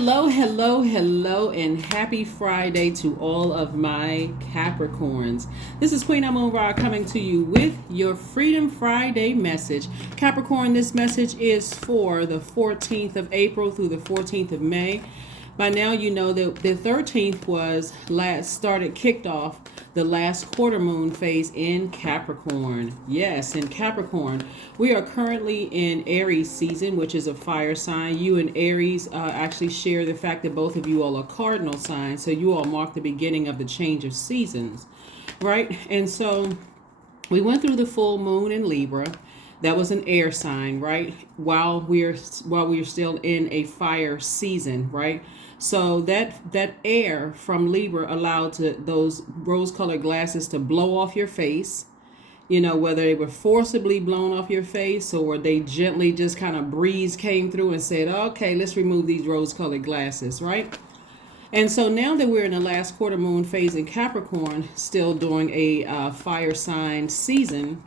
Hello, hello, hello, and happy Friday to all of my Capricorns. This is Queen Amun-Ra coming to you with your Freedom Friday message. Capricorn, this message is for the 14th of April through the 14th of May. By now, you know that the 13th kicked off the last quarter moon phase in Capricorn. Yes, in Capricorn. We are currently in Aries season, which is a fire sign. You and Aries actually share the fact that both of you all are cardinal signs. So you all mark the beginning of the change of seasons, right? And so we went through the full moon in Libra. That was an air sign, right? While we're still in a fire season, right? So that air from Libra allowed those rose-colored glasses to blow off your face. You know, whether they were forcibly blown off your face or they gently just kind of breeze came through and said, okay, let's remove these rose-colored glasses, right? And so now that we're in the last quarter moon phase in Capricorn, still doing a fire sign season,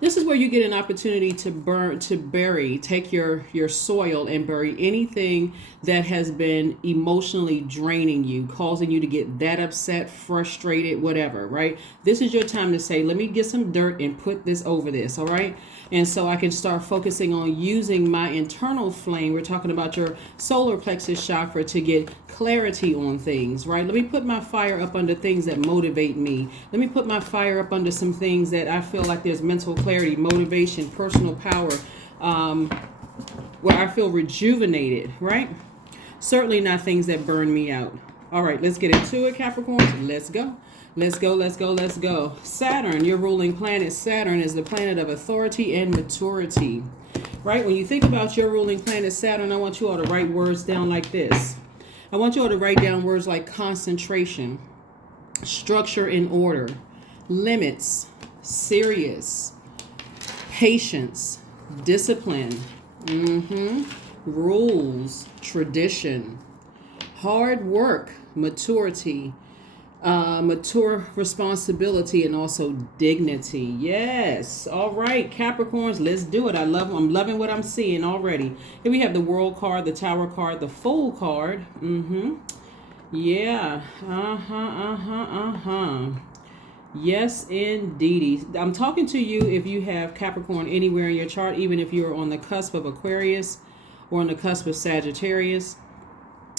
this is where you get an opportunity to take your soil and bury anything that has been emotionally draining you, causing you to get that upset, frustrated, whatever, right? This is your time to say, let me get some dirt and put this over this, all right? And so I can start focusing on using my internal flame. We're talking about your solar plexus chakra to get clarity on things, right? Let me put my fire up under things that motivate me. Let me put my fire up under some things that I feel like there's mental clarity, motivation, personal power, where I feel rejuvenated, right? Certainly not things that burn me out. All right, let's get into it, Capricorn. Let's go. Let's go, let's go, let's go. Saturn, your ruling planet. Saturn is the planet of authority and maturity, right? When you think about your ruling planet, Saturn, I want you all to write words down like this. I want you all to write down words like concentration, structure and order, limits, serious, patience, discipline, rules, tradition, hard work, maturity, mature responsibility, and also dignity. Yes. All right, Capricorns, let's do it. I'm loving what I'm seeing already. Here we have the World card, the Tower card, the Fool card. Yeah. Yes, indeedy. I'm talking to you if you have Capricorn anywhere in your chart, even if you're on the cusp of Aquarius or on the cusp of Sagittarius.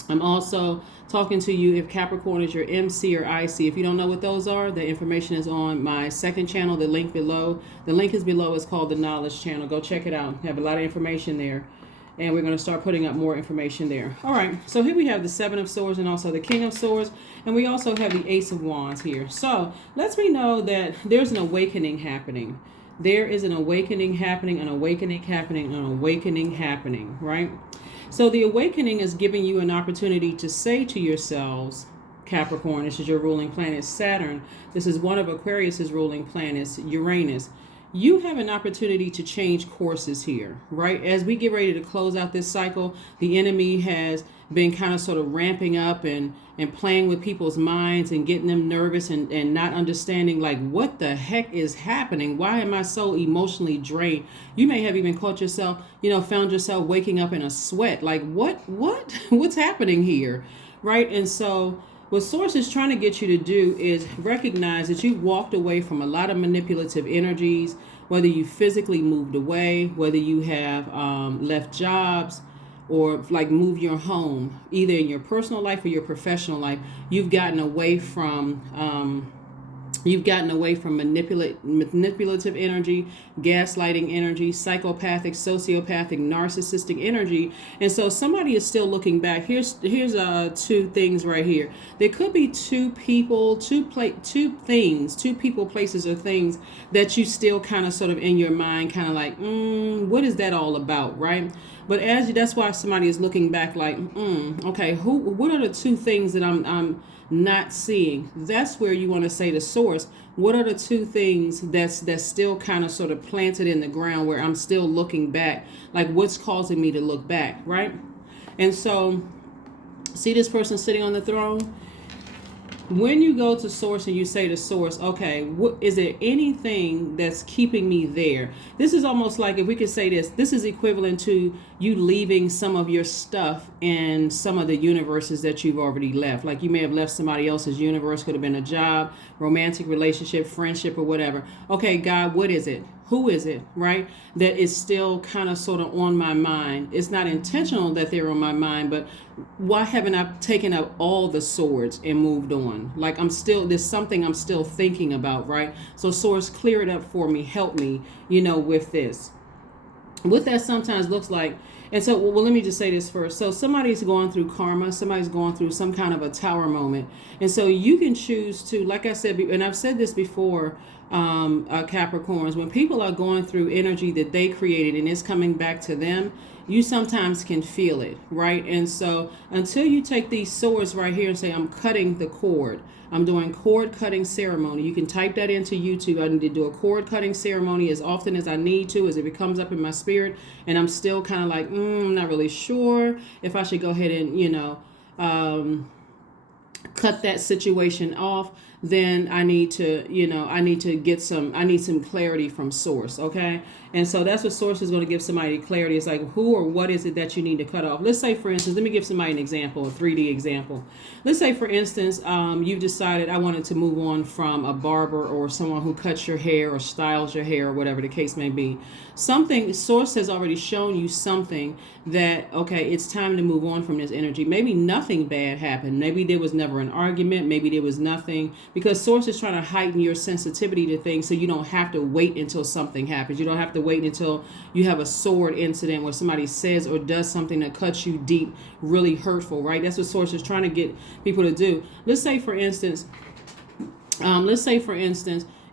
I'm also talking to you if Capricorn is your MC or IC. If you don't know what those are, the information is on my second channel, the link below. The link is below. It's called the Knowledge Channel. Go check it out. I have a lot of information there. And we're going to start putting up more information there. All right. So here we have the Seven of Swords and also the King of Swords. And we also have the Ace of Wands here. So lets me know that there's an awakening happening. There is an awakening happening, an awakening happening, an awakening happening, right? So the awakening is giving you an opportunity to say to yourselves, Capricorn, this is your ruling planet, Saturn. This is one of Aquarius's ruling planets, Uranus. You have an opportunity to change courses here, right? As we get ready to close out this cycle, the enemy has been kind of sort of ramping up and playing with people's minds and getting them nervous and not understanding like what the heck is happening. Why am I so emotionally drained? You may have even caught yourself, found yourself waking up in a sweat. Like what's happening here, right? And so what Source is trying to get you to do is recognize that you've walked away from a lot of manipulative energies, whether you physically moved away, whether you have left jobs, or like move your home, either in your personal life or your professional life. You've gotten away from manipulative energy, gaslighting energy, psychopathic, sociopathic, narcissistic energy. And so somebody is still looking back. Here's two things right here. There could be two people, two people, places, or things that you still kind of sort of in your mind kind of like, what is that all about, right? But that's why somebody is looking back like, okay, what are the two things that I'm not seeing? That's where you want to say to Source, what are the two things that's still kind of sort of planted in the ground where I'm still looking back? Like what's causing me to look back, right? And so see this person sitting on the throne? when you go to source and you say to source, okay, what is there anything that's keeping me there? This is almost like, if we could say this is equivalent to you leaving some of your stuff in some of the universes that you've already left. Like you may have left somebody else's universe, could have been a job, romantic relationship, friendship, or whatever. Okay, God, what is it? Who is it, right? That is still kind of sort of on my mind. It's not intentional that they're on my mind, but why haven't I taken up all the swords and moved on? Like there's something I'm still thinking about, right? So source, clear it up for me, help me, with this. What that sometimes looks like. And so, well, let me just say this first. So somebody's going through karma. Somebody's going through some kind of a tower moment. And so you can choose to, like I said, and I've said this before, Capricorns, when people are going through energy that they created and it's coming back to them, you sometimes can feel it, right? And so until you take these swords right here and say, I'm cutting the cord, I'm doing cord cutting ceremony. You can type that into YouTube. I need to do a cord cutting ceremony as often as I need to, as if it comes up in my spirit. And I'm still kind of like, I'm not really sure if I should go ahead and, cut that situation off. Then I need to, I need some clarity from source. Okay. And so that's what source is going to give somebody clarity. It's like, who or what is it that you need to cut off? Let's say, for instance, let me give somebody an example, a 3D example. Let's say, for instance, you've decided I wanted to move on from a barber or someone who cuts your hair or styles your hair or whatever the case may be. Something, source has already shown you something that, okay, it's time to move on from this energy. Maybe nothing bad happened. Maybe there was never an argument. Maybe there was nothing, because source is trying to heighten your sensitivity to things so you don't have to wait until something happens. You don't have to wait until you have a sword incident where somebody says or does something that cuts you deep, really hurtful, right? That's what source is trying to get people to do. Let's say, for instance,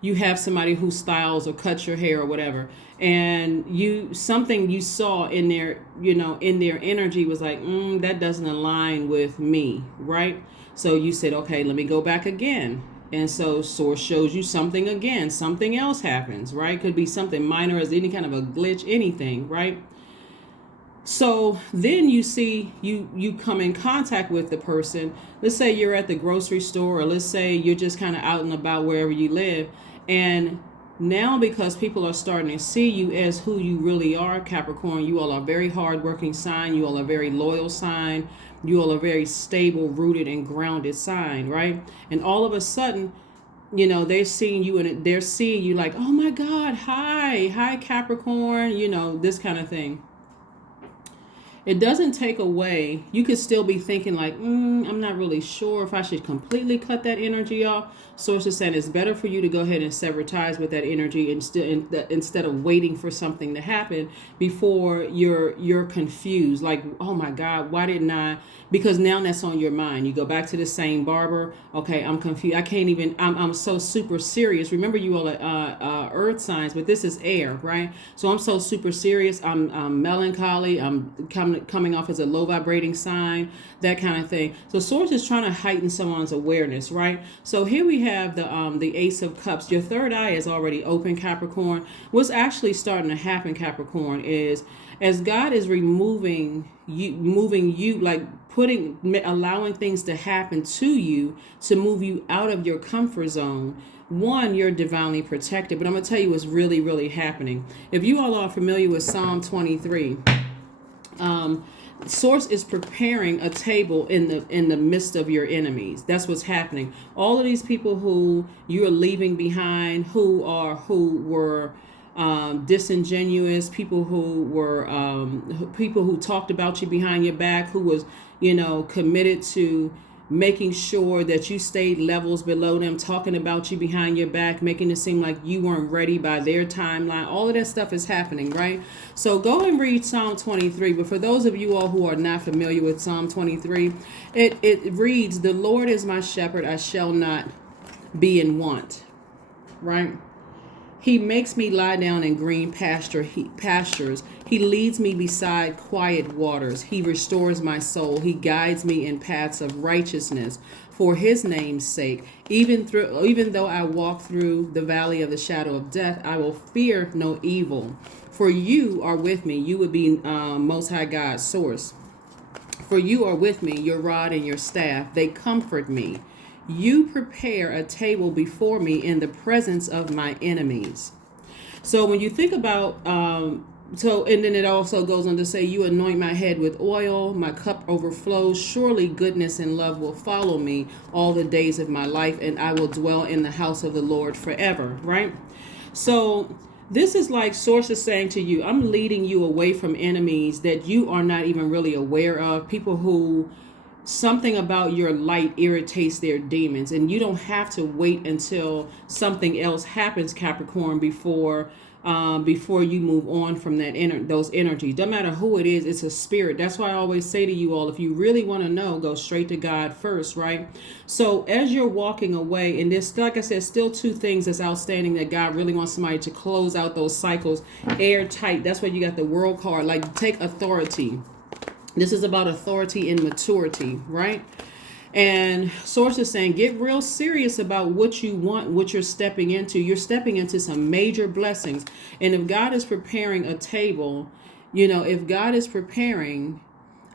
you have somebody who styles or cuts your hair or whatever, and something you saw in their, in their energy was like, that doesn't align with me, right? So you said, okay, let me go back again. And so source shows you something again, something else happens, right? Could be something minor as any kind of a glitch, anything, right? So then you see, you come in contact with the person. Let's say you're at the grocery store, or let's say you're just kind of out and about wherever you live. And now, because people are starting to see you as who you really are, Capricorn, you all are a very hardworking sign. You all are a very loyal sign. You all are a very stable, rooted, and grounded sign, right? And all of a sudden, they're seeing you, and they're seeing you like, oh my God, hi Capricorn, this kind of thing. It doesn't take away. You could still be thinking like, I'm not really sure if I should completely cut that energy off. Source is saying it's better for you to go ahead and sever ties with that energy instead of waiting for something to happen before you're confused. Like, oh my God, why didn't I? Because now that's on your mind. You go back to the same barber. Okay, I'm confused. I can't even. I'm so super serious. Remember, you all are earth signs, but this is air, right? So I'm so super serious. I'm melancholy. I'm coming off as a low vibrating sign, that kind of thing. So source is trying to heighten someone's awareness, right? So here we have the Ace of Cups. Your third eye is already open, Capricorn. What's actually starting to happen, Capricorn, is as God is moving you, like allowing things to happen to you to move you out of your comfort zone. One, you're divinely protected, but I'm going to tell you what's really, really happening. If you all are familiar with Psalm 23, source is preparing a table in the midst of your enemies. That's what's happening. All of these people who you're leaving behind, who were disingenuous, people who talked about you behind your back, who was committed to making sure that you stayed levels below them, talking about you behind your back, making it seem like you weren't ready by their timeline. All of that stuff is happening, right? So go and read Psalm 23. But for those of you all who are not familiar with Psalm 23, it reads, "The Lord is my shepherd, I shall not be in want," right? He makes me lie down in green pastures. He leads me beside quiet waters. He restores my soul. He guides me in paths of righteousness for his name's sake. Even though I walk through the valley of the shadow of death, I will fear no evil. For you are with me. You would be Most High God's source. For you are with me, your rod and your staff, they comfort me. You prepare a table before me in the presence of my enemies. So when you think about, and then it also goes on to say, you anoint my head with oil, my cup overflows. Surely goodness and love will follow me all the days of my life, and I will dwell in the house of the Lord forever, right? So this is like Source is saying to you, I'm leading you away from enemies that you are not even really aware of, people who something about your light irritates their demons, and you don't have to wait until something else happens, Capricorn, before you move on from those energies. Doesn't matter who it is, it's a spirit. That's why I always say to you all, if you really want to know, go straight to God first, right? So as you're walking away, and there's, like I said, still two things that's outstanding that God really wants somebody to close out those cycles airtight. That's why you got the World card, like take authority. This is about authority and maturity, right? And Source is saying, get real serious about what you want, what you're stepping into. You're stepping into some major blessings. And if God is preparing a table, if God is preparing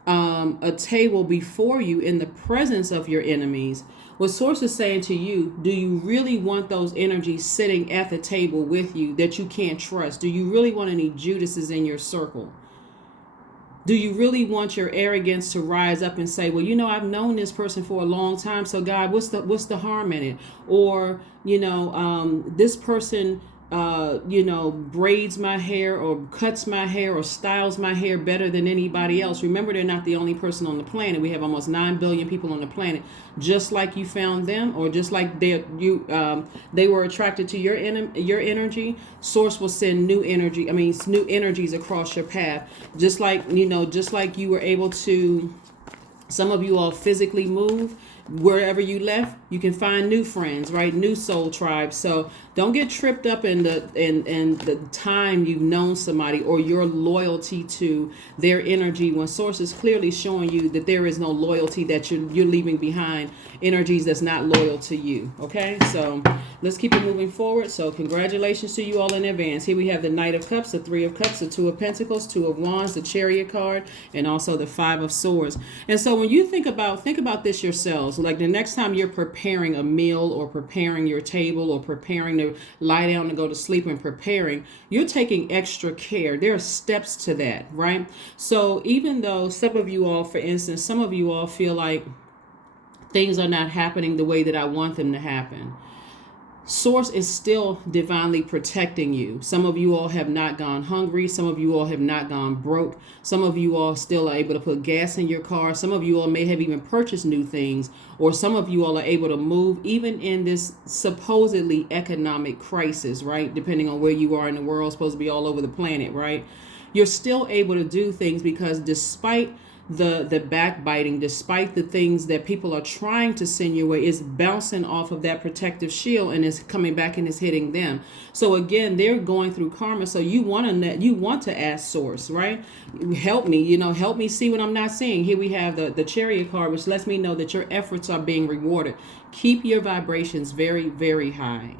a table before you in the presence of your enemies, what Source is saying to you, do you really want those energies sitting at the table with you that you can't trust? Do you really want any Judases in your circle? Do you really want your arrogance to rise up and say, well, I've known this person for a long time, so God, what's the harm in it? Or, this person, braids my hair or cuts my hair or styles my hair better than anybody else. Remember, they're not the only person on the planet. We have almost 9 billion people on the planet. Just like you found them, or just like they were attracted to your energy, Source will send new energies across your path. Just like you were able to, some of you all physically move. Wherever you left, you can find new friends, right? New soul tribes. So don't get tripped up in the time you've known somebody or your loyalty to their energy, when Source is clearly showing you that there is no loyalty, that you're leaving behind energies that's not loyal to you. Okay, so let's keep it moving forward. So congratulations to you all in advance. Here we have the Knight of Cups, the Three of Cups, the Two of Pentacles, Two of Wands, the Chariot card, and also the Five of Swords. And so when you think about this yourselves, like the next time you're preparing a meal or preparing your table or preparing to lie down and go to sleep and preparing, you're taking extra care. There are steps to that, right? So even though some of you all feel like things are not happening the way that I want them to happen, Source is still divinely protecting you. Some of you all have not gone hungry. Some of you all have not gone broke. Some of you all still are able to put gas in your car. Some of you all may have even purchased new things, or some of you all are able to move even in this supposedly economic crisis, right? Depending on where you are in the world, supposed to be all over the planet, right? You're still able to do things because despite the backbiting, despite the things that people are trying to send your way, is bouncing off of that protective shield and is coming back and is hitting them. So again, they're going through karma. So you want to ask Source, right? Help me, help me see what I'm not seeing. Here we have the Chariot card, which lets me know that your efforts are being rewarded. Keep your vibrations very, very high.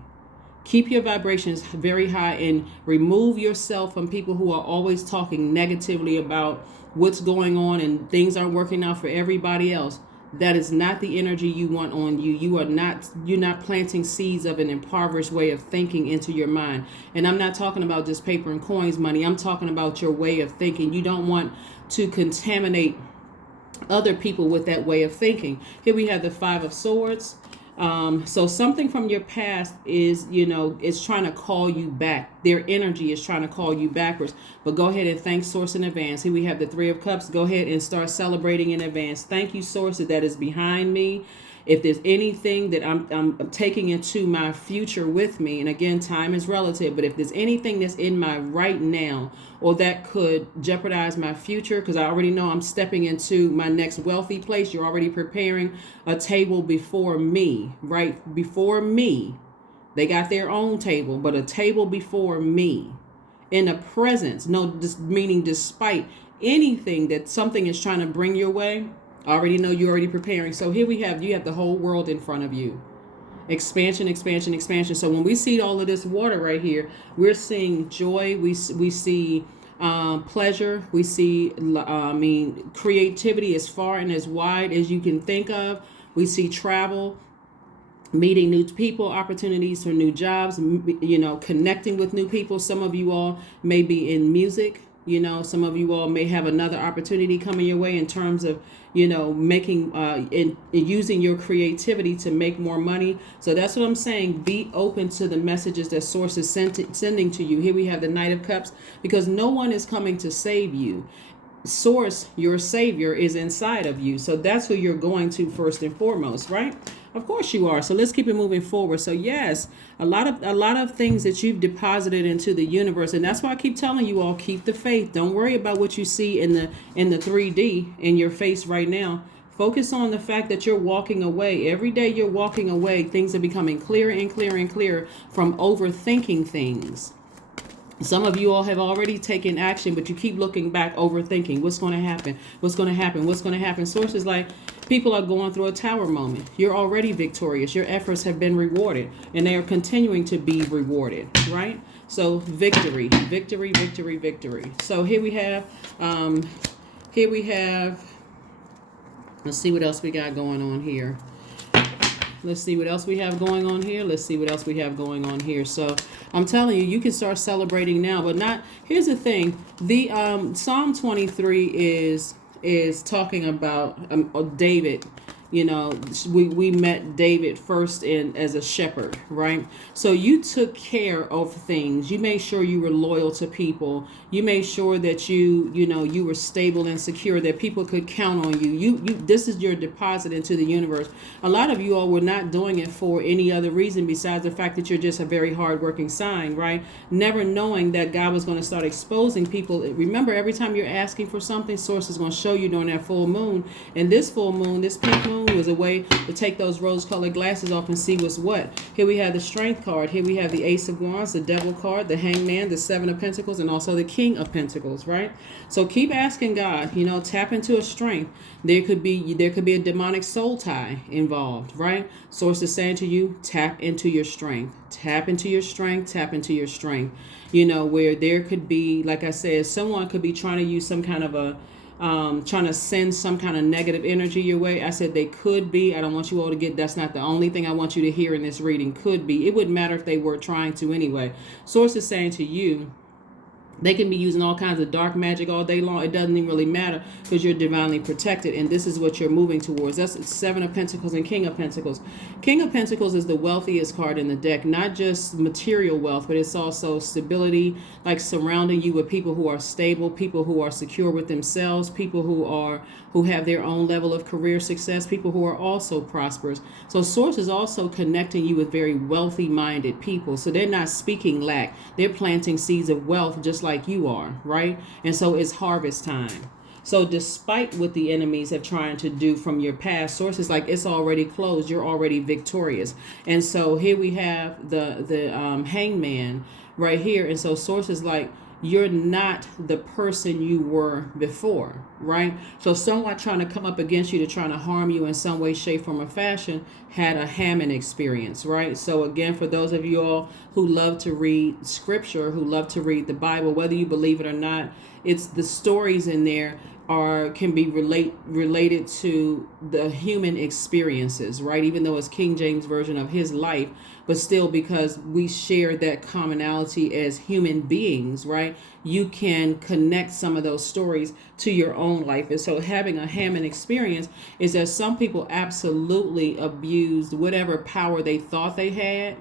Keep your vibrations very high and remove yourself from people who are always talking negatively about what's going on and things aren't working out for everybody else. That is not the energy you want on you. You're not planting seeds of an impoverished way of thinking into your mind. And I'm not talking about just paper and coins money. I'm talking about your way of thinking. You don't want to contaminate other people with that way of thinking. Here we have the Five of Swords. So something from your past is trying to call you back. Their energy is trying to call you backwards. But go ahead and thank Source in advance. Here we have the Three of Cups. Go ahead and start celebrating in advance. Thank you, Source, that is behind me. If there's anything that I'm taking into my future with me, and again, time is relative, but if there's anything that's in my right now or that could jeopardize my future, because I already know I'm stepping into my next wealthy place, you're already preparing a table before me, right? Before me. They got their own table, but a table before me. In the presence, meaning despite anything that something is trying to bring your way, I already know you're already preparing. So here you have the whole world in front of you. Expansion, expansion, expansion. So when we see all of this water right here, we're seeing joy. We see pleasure. We see, creativity as far and as wide as you can think of. We see travel. meeting new people, opportunities for new jobs, connecting with new people. Some of you all may be in music. Some of you all may have another opportunity coming your way in terms of, making in using your creativity to make more money. So that's what I'm saying. Be open to the messages that Source is sending to you. Here we have the Knight of Cups, because no one is coming to save you. Source, your savior, is inside of you. So that's who you're going to first and foremost, right? Of course you are. So let's keep it moving forward. So yes, a lot of things that you've deposited into the universe, and that's why I keep telling you all, keep the faith. Don't worry about what you see in the 3D in your face right now. Focus on the fact that you're walking away. Every day you're walking away, things are becoming clearer and clearer and clearer from overthinking things. Some of you all have already taken action, but you keep looking back, overthinking. What's going to happen? What's going to happen? What's going to happen? Sources like, people are going through a tower moment. You're already victorious. Your efforts have been rewarded, and they are continuing to be rewarded, right? So victory, victory, victory, victory. So here we have, let's see what else we got going on here. Let's see what else we have going on here. Let's see what else we have going on here. So I'm telling you, you can start celebrating now, but not. Here's the thing: the Psalm 23 is talking about David. We met David first as a shepherd, right? So you took care of things. You made sure you were loyal to people. You made sure that you were stable and secure, that people could count on you. This is your deposit into the universe. A lot of you all were not doing it for any other reason besides the fact that you're just a very hardworking sign, right? Never knowing that God was going to start exposing people. Remember, every time you're asking for something, Source is going to show you during that full moon. And this full moon, this pink moon, was a way to take those rose-colored glasses off and see what's what. Here we have the Strength card. Here we have the Ace of Wands, the Devil card, the Hangman, the Seven of Pentacles, and also the King of Pentacles, right? So keep asking God, tap into a strength. There could be a demonic soul tie involved, right? Source is saying to you, tap into your strength. Tap into your strength. Tap into your strength. Where there could be, like I said, someone could be trying to use some kind of a trying to send some kind of negative energy your way. I said they could be. I don't want you all to get, that's not the only thing I want you to hear in this reading. Could be. It wouldn't matter if they were trying to anyway. Source is saying to you, they can be using all kinds of dark magic all day long. It doesn't even really matter because you're divinely protected, and this is what you're moving towards. That's Seven of Pentacles and King of Pentacles. King of Pentacles is the wealthiest card in the deck. Not just material wealth, but it's also stability, like surrounding you with people who are stable, people who are secure with themselves, people who have their own level of career success, people who are also prosperous. So Source is also connecting you with very wealthy-minded people. So they're not speaking lack. They're planting seeds of wealth just like you are, right? And so it's harvest time. So despite what the enemies have tried to do from your past, Source is like, it's already closed. You're already victorious. And so here we have the Hangman right here. And so Source is like, you're not the person you were before, right? So someone trying to come up against you to trying to harm you in some way, shape, form, or fashion had a Hammond experience, right? So again, for those of you all who love to read scripture, who love to read the Bible, whether you believe it or not, it's the stories in there can be related to the human experiences, right? Even though it's King James version of his life, but still, because we share that commonality as human beings, right? You can connect some of those stories to your own life. And so having a Hammond experience is that some people absolutely abused whatever power they thought they had.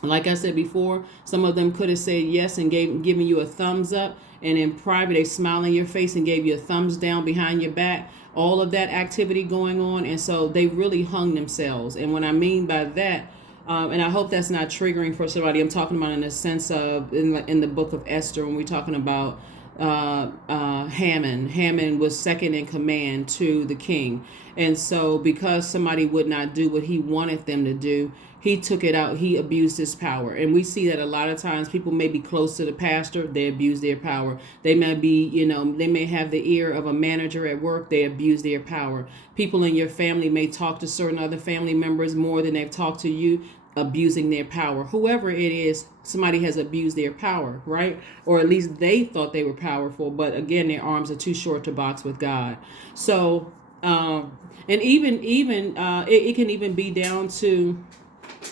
Like I said before, some of them could have said yes and given you a thumbs up, and in private they smiled in your face and gave you a thumbs down behind your back. All of that activity going on, and so they really hung themselves. And what I mean by that, and I hope that's not triggering for somebody, I'm talking about in the sense of in the book of Esther, when we're talking about Hammond. Hammond was second in command to the king. And so because somebody would not do what he wanted them to do, he took it out. He abused his power. And we see that a lot of times people may be close to the pastor. They abuse their power. They may be, they may have the ear of a manager at work. They abuse their power. People in your family may talk to certain other family members more than they've talked to you, abusing their power. Whoever it is, somebody has abused their power, right? Or at least they thought they were powerful, but again, their arms are too short to box with God. So, and even it can even be down to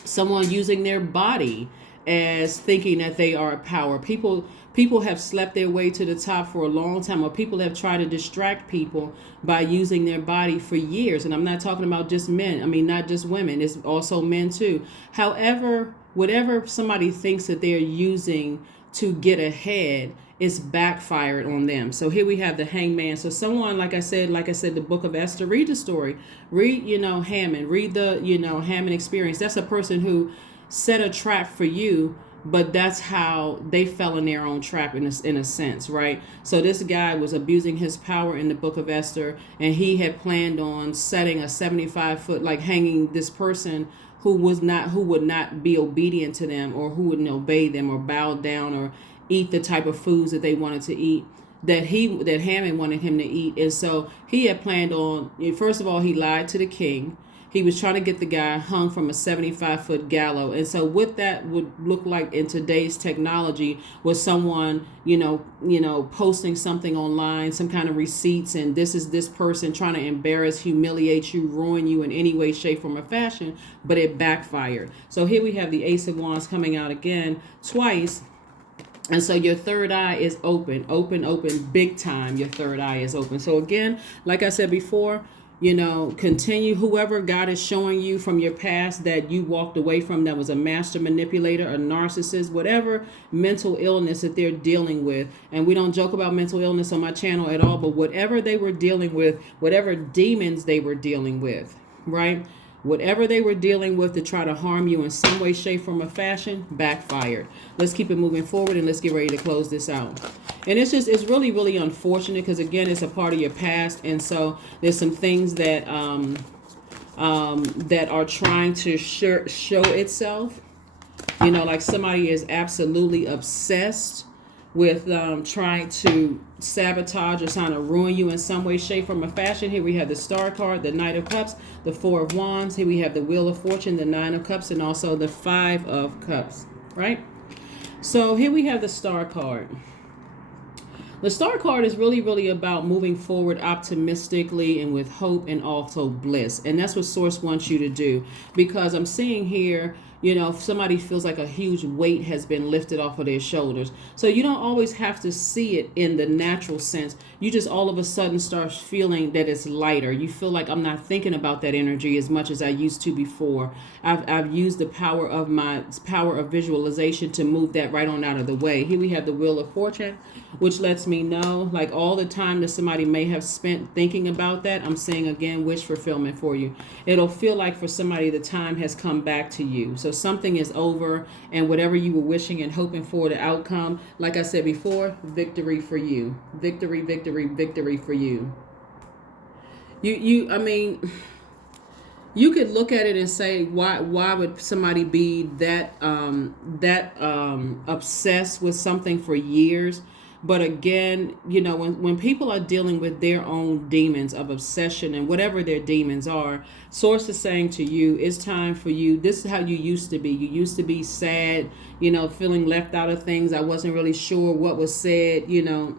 someone using their body as thinking that they are a power. People have slept their way to the top for a long time, or people have tried to distract people by using their body for years. And I'm not talking about just men. I mean, not just women. It's also men too. However, whatever somebody thinks that they're using to get ahead, it's backfired on them. So here we have the hangman. So someone, like I said, the book of Esther, read the story, read, Haman, read the, Haman experience. That's a person who set a trap for you, but that's how they fell in their own trap in a sense, right? So this guy was abusing his power in the book of Esther, and he had planned on setting a 75-foot, like hanging this person who would not be obedient to them, or who wouldn't obey them or bow down or eat the type of foods that they wanted to eat, that Haman wanted him to eat. And so he had planned on, first of all, he lied to the king. He was trying to get the guy hung from a 75-foot gallows. And so what that would look like in today's technology was someone, posting something online, some kind of receipts, and this is this person trying to embarrass, humiliate you, ruin you in any way, shape, form, or fashion, but it backfired. So here we have the Ace of Wands coming out again twice. And so your third eye is open, big time. Your third eye is open. So again, like I said before, continue whoever God is showing you from your past that you walked away from, that was a master manipulator, a narcissist, whatever mental illness that they're dealing with. And we don't joke about mental illness on my channel at all, but whatever they were dealing with, whatever demons they were dealing with, right? Whatever they were dealing with to try to harm you in some way, shape, form, or fashion, backfired. Let's keep it moving forward, and let's get ready to close this out. And it's really, really unfortunate because, again, it's a part of your past. And so there's some things that that are trying to show itself. Like somebody is absolutely obsessed with trying to sabotage or trying to ruin you in some way, shape, form, or fashion. Here we have the Star card, the Knight of Cups, the Four of Wands. Here we have the Wheel of Fortune, the Nine of Cups, and also the Five of Cups, right? So here we have the Star card. The Star card is really, really about moving forward optimistically and with hope and also bliss. And that's what Source wants you to do, because I'm seeing here, somebody feels like a huge weight has been lifted off of their shoulders. So you don't always have to see it in the natural sense. You just all of a sudden start feeling that it's lighter. You feel like, I'm not thinking about that energy as much as I used to before. I've used the power of visualization to move that right on out of the way. Here we have the Wheel of Fortune, which lets me know, like, all the time that somebody may have spent thinking about that, I'm saying again, wish fulfillment for you. It'll feel like for somebody the time has come back to you. So something is over, and whatever you were wishing and hoping for, the outcome, like I said before, victory for you. Victory, victory, victory for you. I mean, you could look at it and say, why would somebody be that obsessed with something for years? But again, when people are dealing with their own demons of obsession and whatever their demons are, Source is saying to you, it's time for you. This is how you used to be. You used to be sad, feeling left out of things. I wasn't really sure what was said, you're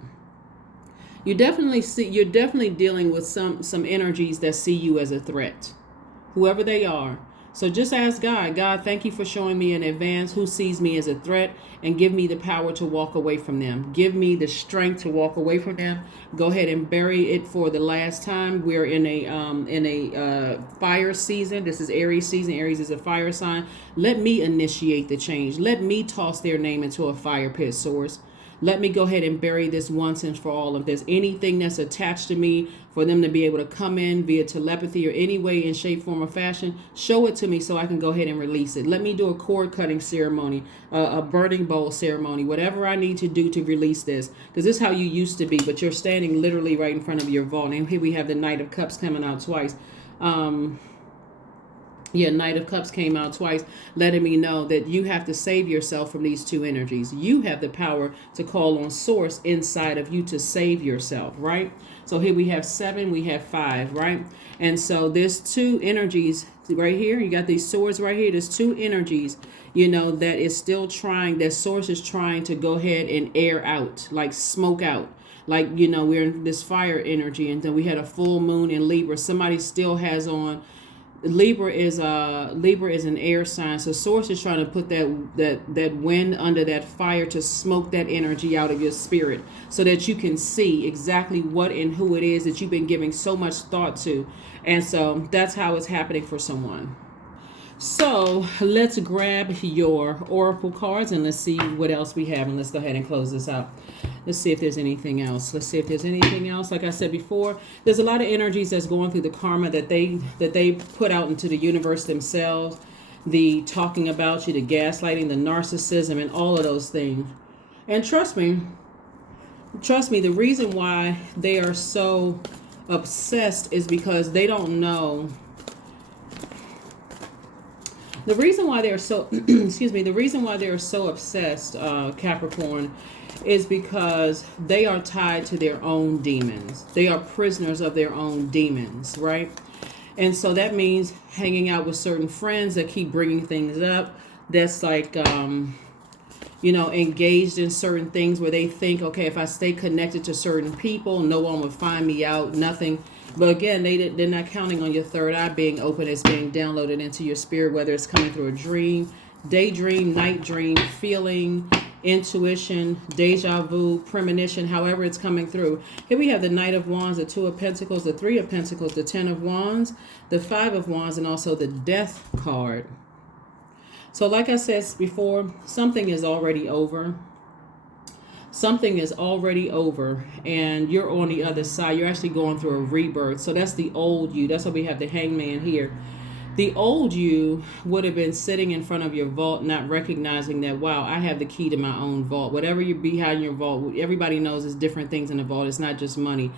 definitely dealing with some energies that see you as a threat, whoever they are. So just ask God, thank you for showing me in advance who sees me as a threat, and give me the power to walk away from them. Give me the strength to walk away from them. Go ahead and bury it for the last time. We're in a fire season. This is Aries season. Aries is a fire sign. Let me initiate the change. Let me toss their name into a fire pit, Source. Let me go ahead and bury this once and for all. If there's anything that's attached to me, for them to be able to come in via telepathy or any way in shape, form, or fashion, show it to me so I can go ahead and release it. Let me do a cord cutting ceremony, a burning bowl ceremony, whatever I need to do to release this. Because this is how you used to be, but you're standing literally right in front of your vault. And here we have the Knight of Cups coming out twice. Knight of Cups came out twice, letting me know that you have to save yourself from these two energies. You have the power to call on Source inside of you to save yourself, right? So here we have 7, we have 5, right? And so there's two energies right here. You got these swords right here. There's two energies, that is still trying, that Source is trying to go ahead and air out, like smoke out. Like, we're in this fire energy, and then we had a full moon in Libra. Somebody still has on Libra is an air sign, so Source is trying to put that wind under that fire to smoke that energy out of your spirit, so that you can see exactly what and who it is that you've been giving so much thought to, and so that's how it's happening for someone. So let's grab your oracle cards and let's see what else we have, and let's go ahead and close this out. Let's see if there's anything else. Like I said before, there's a lot of energies that's going through the karma that they put out into the universe themselves. The talking about you, the gaslighting, the narcissism, and all of those things. And trust me, the reason why they are so obsessed is because they don't know. The reason why they're so, the reason why they're so obsessed, Capricorn, is because they are tied to their own demons. They are prisoners of their own demons, right? And so that means hanging out with certain friends that keep bringing things up. That's like, engaged in certain things where they think, okay, if I stay connected to certain people, no one will find me out, nothing. But again, they're not counting on your third eye being open. It's being downloaded into your spirit, whether it's coming through a dream, daydream, night dream, feeling, intuition, deja vu, premonition, however it's coming through. Here we have the Knight of Wands, the Two of Pentacles, the Three of Pentacles, the Ten of Wands, the Five of Wands, and also the Death card. So like I said before, something is already over. Something is already over, and you're on the other side. You're actually going through a rebirth. So that's the old you. That's why we have the Hangman here. The old you would have been sitting in front of your vault, not recognizing that, wow, I have the key to my own vault. Whatever you behind your vault, everybody knows there's different things in the vault. It's not just money.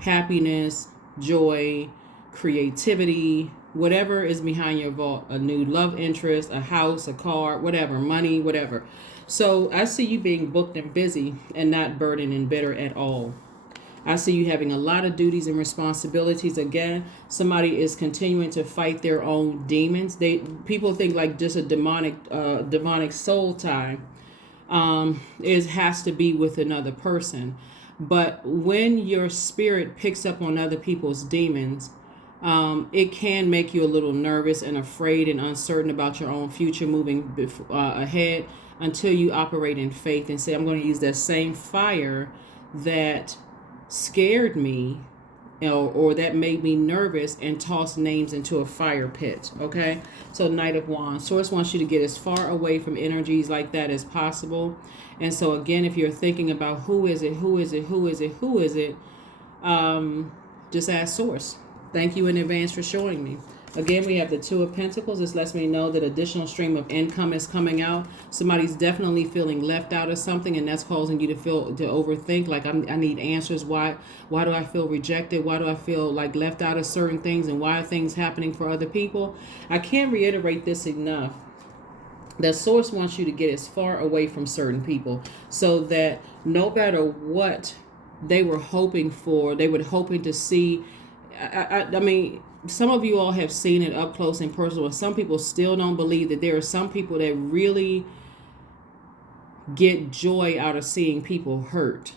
Happiness, joy, creativity, whatever is behind your vault. A new love interest, a house, a car, whatever, money, whatever. So I see you being booked and busy and not burdened and bitter at all. I see you having a lot of duties and responsibilities. Again, somebody is continuing to fight their own demons. People think like just a demonic soul tie has to be with another person. But when your spirit picks up on other people's demons, it can make you a little nervous and afraid and uncertain about your own future moving ahead, until you operate in faith and say, I'm going to use that same fire that scared me or that made me nervous and toss names into a fire pit. Okay, so Knight of Wands. Source wants you to get as far away from energies like that as possible. And so again, if you're thinking about who is it, just ask Source. Thank you in advance for showing me. Again, we have the Two of Pentacles. This lets me know that additional stream of income is coming out. Somebody's definitely feeling left out of something, and that's causing you to overthink. Like, I need answers. Why do I feel rejected? Why do I feel like left out of certain things? And why are things happening for other people? I can't reiterate this enough. That Source wants you to get as far away from certain people so that no matter what they were hoping for, they were hoping to see. I mean, some of you all have seen it up close and personal. Some people still don't believe that there are some people that really get joy out of seeing people hurt.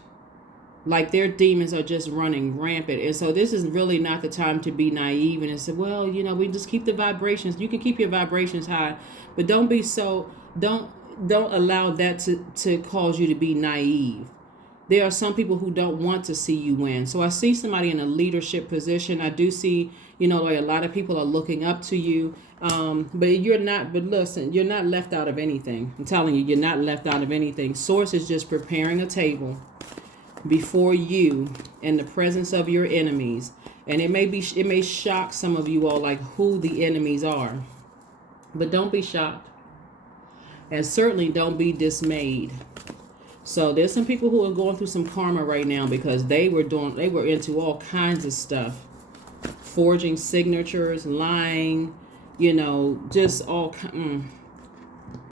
Like their demons are just running rampant. And so this is really not the time to be naive and say, well, we just keep the vibrations. You can keep your vibrations high, but don't allow that to cause you to be naive. There are some people who don't want to see you win. So I see somebody in a leadership position. I do see, like a lot of people are looking up to you. But listen, you're not left out of anything. I'm telling you, you're not left out of anything. Source is just preparing a table before you in the presence of your enemies. And it may shock some of you all, like who the enemies are. But don't be shocked. And certainly don't be dismayed. So there's some people who are going through some karma right now because they were into all kinds of stuff. Forging signatures, lying, just all